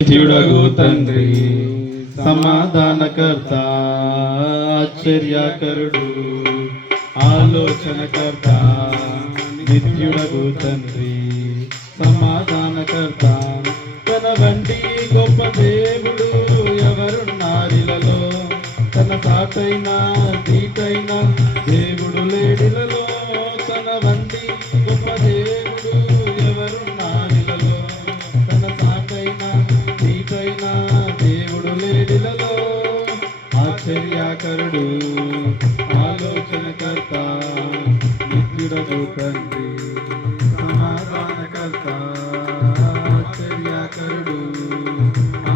నిత్యుడగు తండ్రి సమాధానకర్త ఆశ్చర్యకరుడు ఆలోచనకర్త నిత్యుడగు తండ్రి సమాధానకర్త. తన వంటి గొప్ప దేవుడు ఎవరున్నారిలలో? తన సాటైన దీటైన ఆశ్చర్యకరుడు ఆలోచనకర్త నిత్యుడగు తండ్రి సమాధానకర్త ఆశ్చర్యకరుడు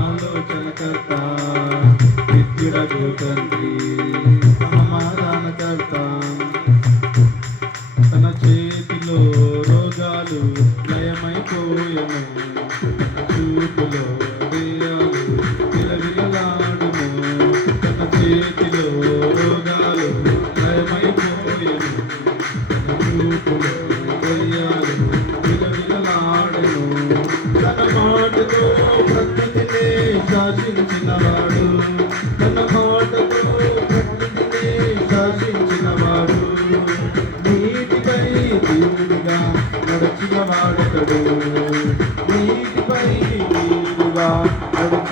ఆలోచనకర్త నిత్యుడగు తండ్రి సమాధానకర్త. తన చేతిలో రోగాలు లయమైపోయెను చూపులో తన మాటతో ప్రకృతినే శాసించినవాడు తన మాటతో ప్రకృతినే శాసించినవాడు నీటిపై దేవుడిగా నడిచినవాడతడు నీటిపై దేవుడిగా నడిచి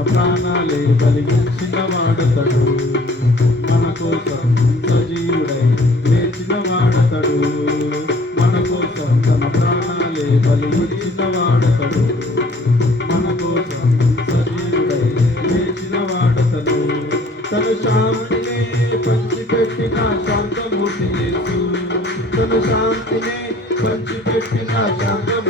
తన ప్రాణాలే బలిగించిన వాడతడు. మన కోసం సజీవుడై లేచిన వాడతడు. మన కోసం తన ప్రాణాలే బలిగించిన వాడతడు. మన కోసం సజీవుడై లేచిన వాడతడు. తన శాంతినే పంచిపెట్టిన శాంతమూర్తి తన శాంతినే పంచిపెట్టిన శాంతమూర్తి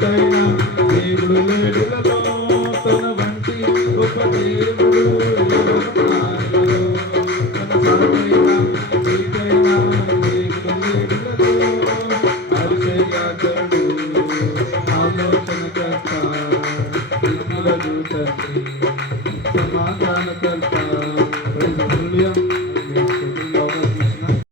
నీటైన దేవుడు లేడులలో తన వంటి గొప్ప దేవుడు తన సమాధానకర్త